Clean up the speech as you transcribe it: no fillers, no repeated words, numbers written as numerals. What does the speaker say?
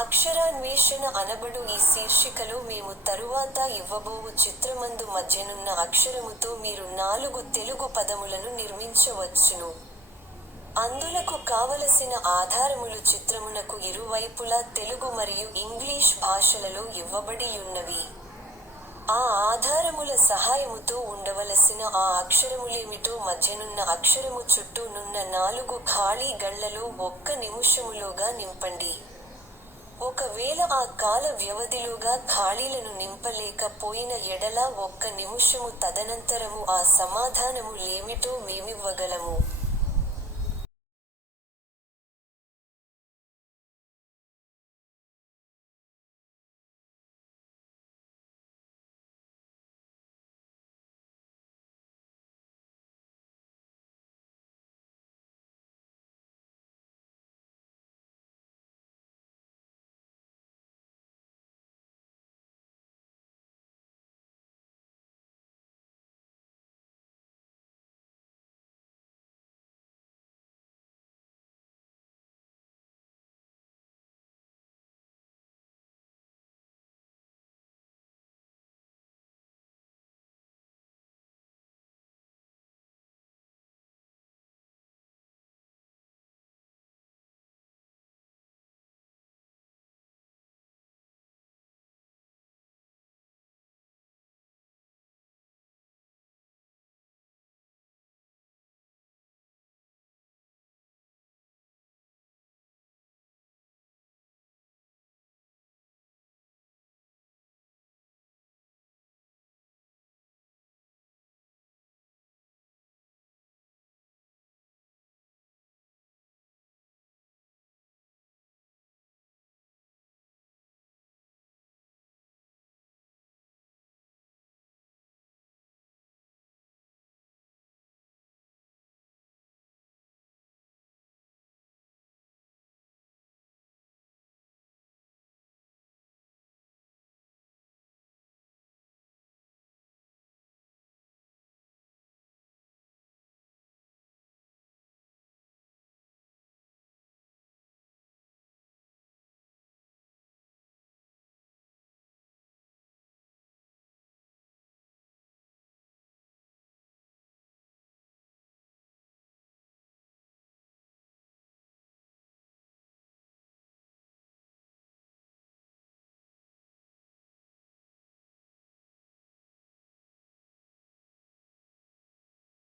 అక్షరాన్వేషణ అనబడు ఈ శీర్షికలో మేము తరువాత ఇవ్వబోవు చిత్రమందు మధ్యనున్న అక్షరముతో మీరు 4 తెలుగు పదములను నిర్మించవచ్చును. అందులకు కావలసిన ఆధారములు చిత్రమునకు ఇరువైపులా తెలుగు మరియు ఇంగ్లీష్ భాషలలో ఇవ్వబడియున్నవి. ఆ ఆధారముల సహాయముతో ఉండవలసిన ఆ అక్షరములేమిటో మధ్యనున్న అక్షరము చుట్టూ నున్న 4 ఖాళీ గళ్లలో 1 నిముషములోగా నింపండి. ఒకవేళ ఆ కాల వ్యవధిలోగా ఖాళీలను నింపలేక పోయిన ఎడల 1 నిముషము తదనంతరము ఆ సమాధానము లేమిటో మేమివ్వగలము.